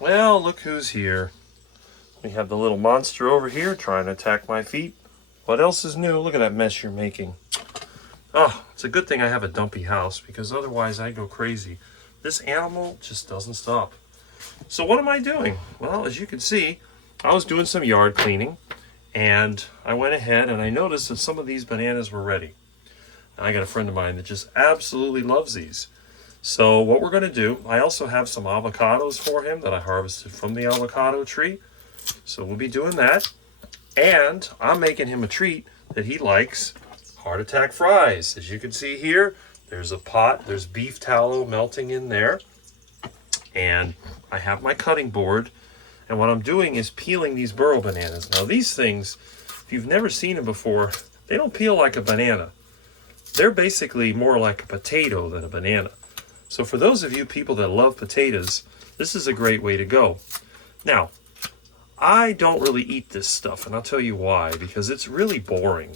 Well, look who's here. We have the little monster over here trying to attack my feet. What else is new? Look at that mess you're making. Oh, it's a good thing I have a dumpy house because otherwise I'd go crazy. This animal just doesn't stop. So what am I doing? Well, as you can see, I was doing some yard cleaning and I went ahead and I noticed that some of these bananas were ready. And I got a friend of mine that just absolutely loves these. So what we're going to do, I also have some avocados for him that I harvested from the avocado tree. So we'll be doing that. And I'm making him a treat that he likes, heart attack fries. As you can see here, there's a pot, there's beef tallow melting in there. And I have my cutting board. And what I'm doing is peeling these burro bananas. Now these things, if you've never seen them before, they don't peel like a banana. They're basically more like a potato than a banana. So for those of you people that love potatoes, this is a great way to go. Now, I don't really eat this stuff, and I'll tell you why, because it's really boring.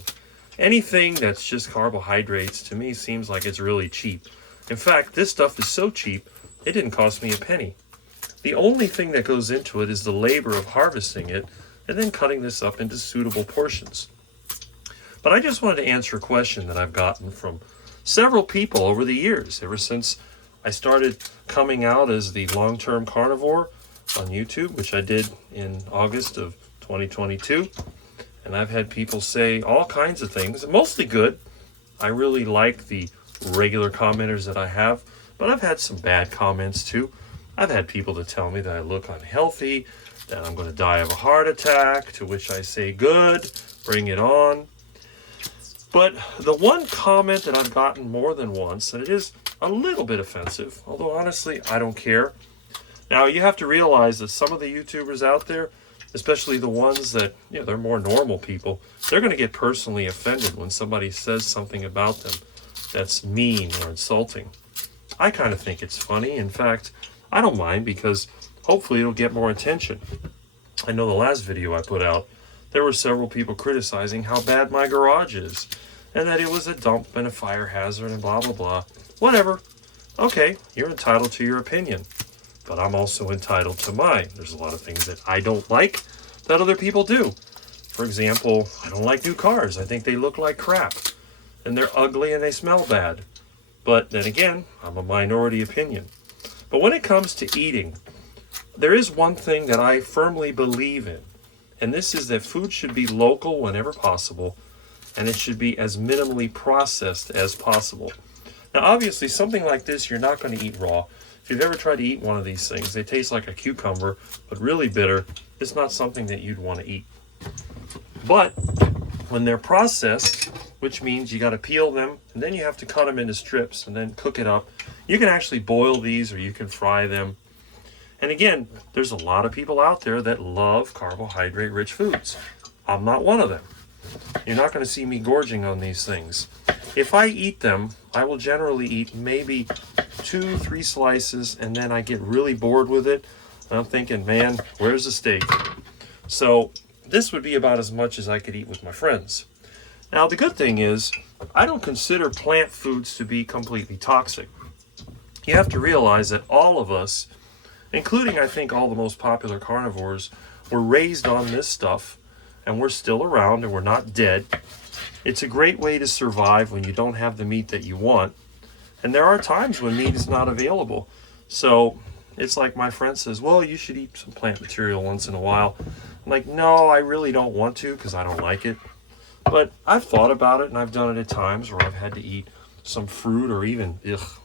Anything that's just carbohydrates to me seems like it's really cheap. In fact, this stuff is so cheap, it didn't cost me a penny. The only thing that goes into it is the labor of harvesting it and then cutting this up into suitable portions. But I just wanted to answer a question that I've gotten from several people over the years, ever since I started coming out as the long-term carnivore on YouTube, which I did in August of 2022. And I've had people say all kinds of things, mostly good. I really like the regular commenters that I have, but I've had some bad comments too. I've had people that tell me that I look unhealthy, that I'm going to die of a heart attack, to which I say, good, bring it on. But the one comment that I've gotten more than once, and it is a little bit offensive, although honestly, I don't care. Now, you have to realize that some of the YouTubers out there, especially the ones that, they're more normal people, they're going to get personally offended when somebody says something about them that's mean or insulting. I kind of think it's funny. In fact, I don't mind because hopefully it'll get more attention. I know the last video I put out, there were several people criticizing how bad my garage is and that it was a dump and a fire hazard and blah, blah, blah. Whatever. Okay, you're entitled to your opinion, but I'm also entitled to mine. There's a lot of things that I don't like that other people do. For example, I don't like new cars. I think they look like crap and they're ugly and they smell bad. But then again, I'm a minority opinion. But when it comes to eating, there is one thing that I firmly believe in, and this is that food should be local whenever possible, and it should be as minimally processed as possible. Now, obviously, something like this, you're not going to eat raw. If you've ever tried to eat one of these things, they taste like a cucumber, but really bitter. It's not something that you'd want to eat. But when they're processed, which means you got to peel them, and then you have to cut them into strips and then cook it up. You can actually boil these or you can fry them. And again, there's a lot of people out there that love carbohydrate-rich foods. I'm not one of them. You're not going to see me gorging on these things. If I eat them, I will generally eat maybe 2-3 slices, and then I get really bored with it. And I'm thinking, man, where's the steak? So this would be about as much as I could eat with my friends. Now, the good thing is, I don't consider plant foods to be completely toxic. You have to realize that all of us, including I think all the most popular carnivores, were raised on this stuff, and we're still around and we're not dead. It's a great way to survive when you don't have the meat that you want. And there are times when meat is not available. So it's like my friend says, well, you should eat some plant material once in a while. I'm like, no, I really don't want to because I don't like it. But I've thought about it, and I've done it at times where I've had to eat some fruit or even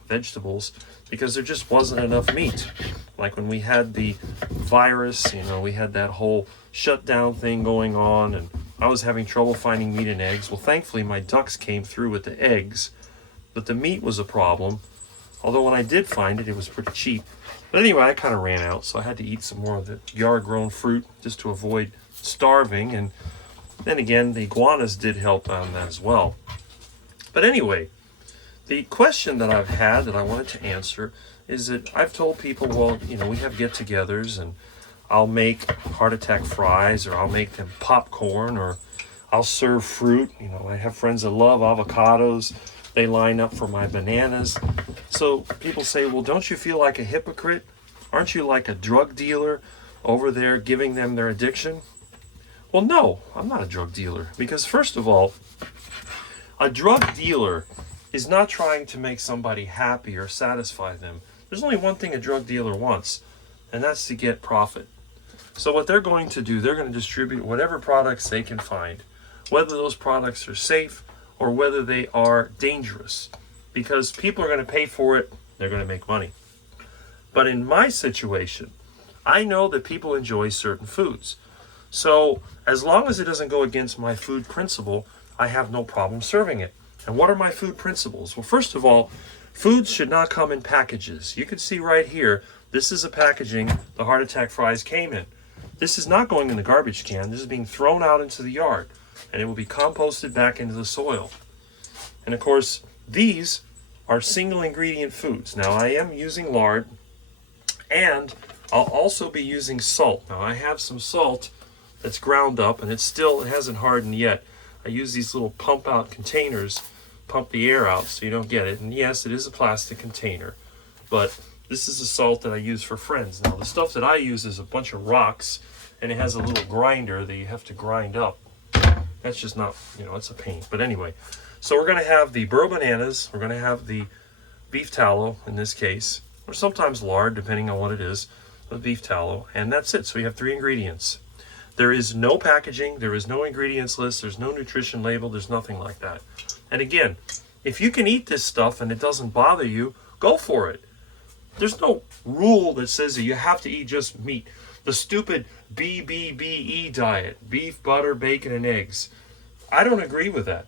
vegetables because there just wasn't enough meat. Like when we had the virus, we had that whole shutdown thing going on, and I was having trouble finding meat and eggs. Well, thankfully, my ducks came through with the eggs, but the meat was a problem. Although when I did find it, it was pretty cheap. But anyway, I kind of ran out, so I had to eat some more of the yard-grown fruit just to avoid starving. And then again, the iguanas did help on that as well. But anyway, the question that I've had that I wanted to answer is that I've told people, well, we have get-togethers, and I'll make heart attack fries, or I'll make them popcorn, or I'll serve fruit. I have friends that love avocados. They line up for my bananas. So people say, well, don't you feel like a hypocrite Aren't you like a drug dealer over there giving them their addiction? Well, no, I'm not a drug dealer. Because first of all, a drug dealer is not trying to make somebody happy or satisfy them. There's only one thing a drug dealer wants, and that's to get profit. So what they're going to do, they're going to distribute whatever products they can find, whether those products are safe or whether they are dangerous, because people are going to pay for it, they're going to make money. But in my situation, I know that people enjoy certain foods. So as long as it doesn't go against my food principle, I have no problem serving it. And what are my food principles? Well, first of all, foods should not come in packages. You can see right here, this is a packaging the heart attack fries came in. This is not going in the garbage can. This is being thrown out into the yard, and it will be composted back into the soil. And of course, these are single ingredient foods. Now, I am using lard, and I'll also be using salt. Now, I have some salt that's ground up, and it hasn't hardened yet. I use these little pump out containers, pump the air out so you don't get it. And yes, it is a plastic container, but this is the salt that I use for friends. Now, the stuff that I use is a bunch of rocks, and it has a little grinder that you have to grind up. That's just not, it's a pain. But anyway, so we're going to have the burro bananas. We're going to have the beef tallow in this case, or sometimes lard, depending on what it is, the beef tallow, and that's it. So we have 3 ingredients. There is no packaging, there is no ingredients list, there's no nutrition label, there's nothing like that. And again, if you can eat this stuff and it doesn't bother you, go for it. There's no rule that says that you have to eat just meat. The stupid BBBE diet, beef, butter, bacon, and eggs. I don't agree with that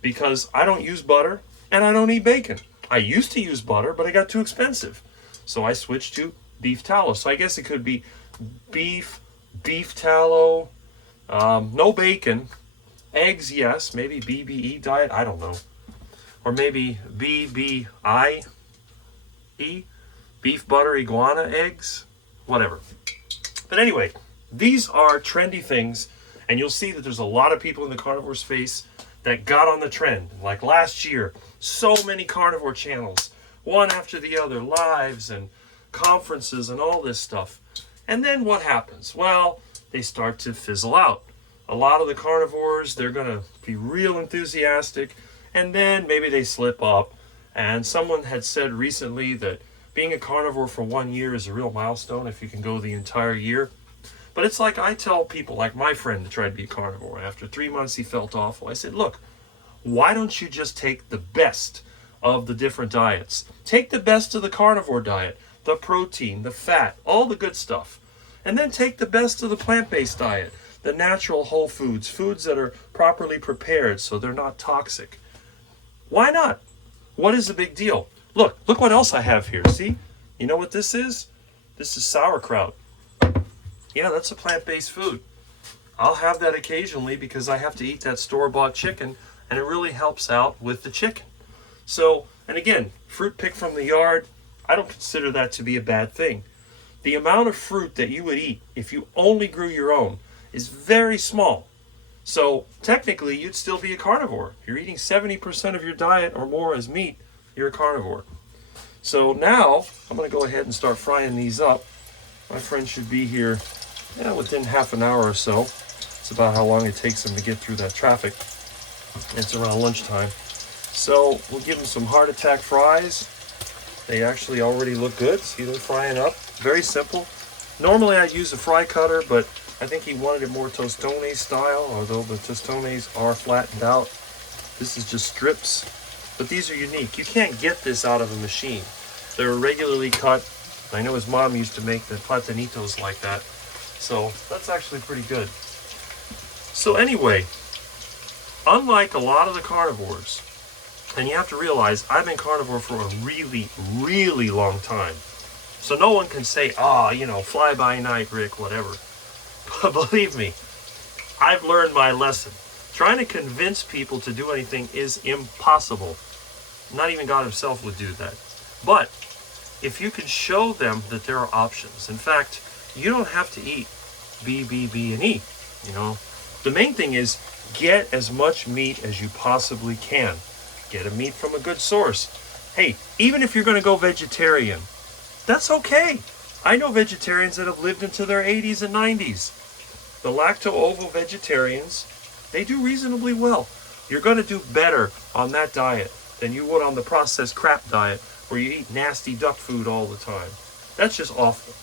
because I don't use butter and I don't eat bacon. I used to use butter, but it got too expensive. So I switched to beef tallow. So I guess it could be beef tallow, no bacon, eggs, yes, maybe BBE diet, I don't know. Or maybe BBIE, beef butter iguana eggs, whatever. But anyway, these are trendy things, and you'll see that there's a lot of people in the carnivore space that got on the trend. Like last year, so many carnivore channels, one after the other, lives and conferences and all this stuff. And then what happens? Well, they start to fizzle out. A lot of the carnivores, they're going to be real enthusiastic, and then maybe they slip up. And someone had said recently that being a carnivore for 1 year is a real milestone if you can go the entire year. But it's like I tell people, like my friend that tried to be a carnivore. After 3 months, he felt awful. I said, look, why don't you just take the best of the different diets? Take the best of the carnivore diet, the protein, the fat, all the good stuff. And then take the best of the plant-based diet, the natural whole foods, foods that are properly prepared so they're not toxic. Why not? What is the big deal? Look what else I have here. See? You know what this is? This is sauerkraut. Yeah, that's a plant-based food. I'll have that occasionally because I have to eat that store-bought chicken, and it really helps out with the chicken. So, and again, fruit picked from the yard, I don't consider that to be a bad thing. The amount of fruit that you would eat if you only grew your own is very small. So technically, you'd still be a carnivore. If you're eating 70% of your diet or more as meat, you're a carnivore. So now, I'm going to go ahead and start frying these up. My friend should be here within half an hour or so. It's about how long it takes them to get through that traffic. It's around lunchtime. So we'll give them some heart attack fries. They actually already look good. See them frying up. Very simple. Normally I'd use a fry cutter, but I think he wanted it more tostone style, although the tostones are flattened out. This is just strips, but these are unique. You can't get this out of a machine. They're regularly cut. I know his mom used to make the platanitos like that, so that's actually pretty good. So anyway, unlike a lot of the carnivores, and you have to realize I've been carnivore for a really, really long time. So no one can say, fly by night, Rick, whatever. But believe me, I've learned my lesson. Trying to convince people to do anything is impossible. Not even God himself would do that. But if you can show them that there are options. In fact, you don't have to eat B, B, B, and E. The main thing is get as much meat as you possibly can. Get a meat from a good source. Hey, even if you're going to go vegetarian, that's okay. I know vegetarians that have lived into their 80s and 90s. The lacto-ovo vegetarians, they do reasonably well. You're going to do better on that diet than you would on the processed crap diet where you eat nasty duck food all the time. That's just awful.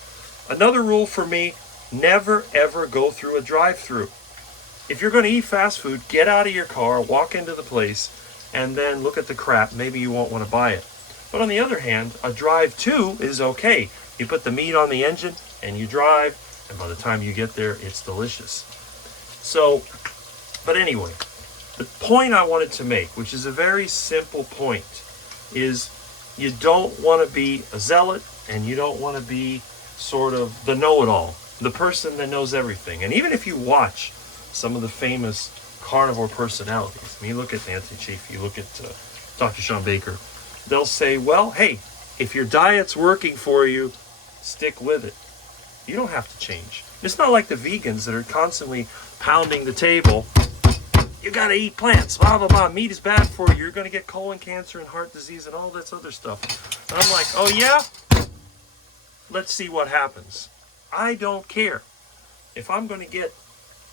Another rule for me, never ever go through a drive-through. If you're going to eat fast food, get out of your car, walk into the place, and then look at the crap. Maybe you won't want to buy it. But on the other hand, a drive-to is okay. You put the meat on the engine and you drive, and by the time you get there, it's delicious. So, but anyway, the point I wanted to make, which is a very simple point, is you don't want to be a zealot and you don't want to be sort of the know-it-all, the person that knows everything. And even if you watch some of the famous carnivore personalities, I mean, you look at Nancy Chief, you look at Dr. Sean Baker, they'll say, well, hey, if your diet's working for you, stick with it. You don't have to change. It's not like the vegans that are constantly pounding the table. You gotta eat plants, blah, blah, blah. Meat is bad for you. You're gonna get colon cancer and heart disease and all this other stuff. And I'm like, oh yeah? Let's see what happens. I don't care. If I'm gonna get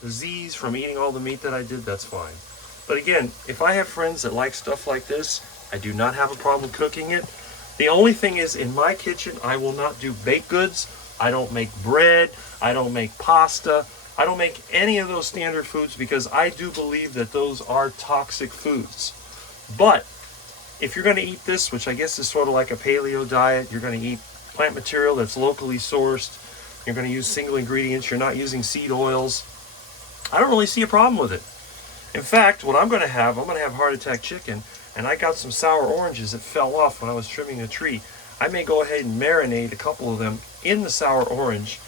disease from eating all the meat that I did, that's fine. But again, if I have friends that like stuff like this, I do not have a problem cooking it. The only thing is, in my kitchen, I will not do baked goods. I don't make bread. I don't make pasta. I don't make any of those standard foods because I do believe that those are toxic foods. But if you're going to eat this, which I guess is sort of like a paleo diet, you're going to eat plant material that's locally sourced. You're going to use single ingredients. You're not using seed oils. I don't really see a problem with it. In fact, what I'm going to have heart attack chicken, and I got some sour oranges that fell off when I was trimming a tree. I may go ahead and marinate a couple of them in the sour orange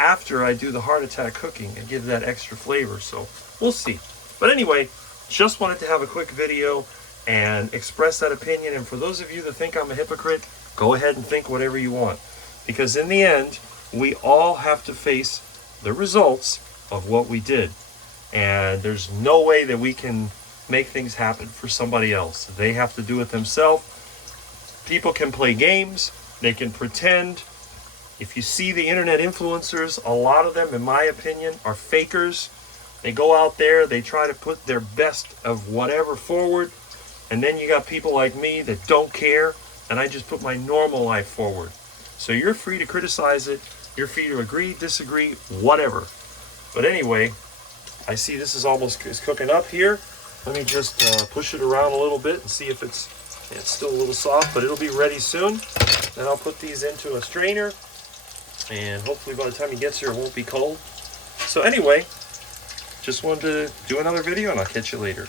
after I do the heart attack cooking and give that extra flavor. So we'll see. But anyway, just wanted to have a quick video and express that opinion. And for those of you that think I'm a hypocrite, go ahead and think whatever you want. Because in the end, we all have to face the results of what we did. And there's no way that we can make things happen for somebody else. They have to do it themselves. People can play games. They can pretend. If you see the internet influencers, a lot of them, in my opinion, are fakers. They go out there, they try to put their best of whatever forward, and then you got people like me that don't care, and I just put my normal life forward. So you're free to criticize it. You're free to agree, disagree, whatever. But anyway, I see this is almost cooking up here. Let me just push it around a little bit and see if it's still a little soft, but it'll be ready soon. Then I'll put these into a strainer, and hopefully by the time it gets here, it won't be cold. So anyway, just wanted to do another video, and I'll catch you later.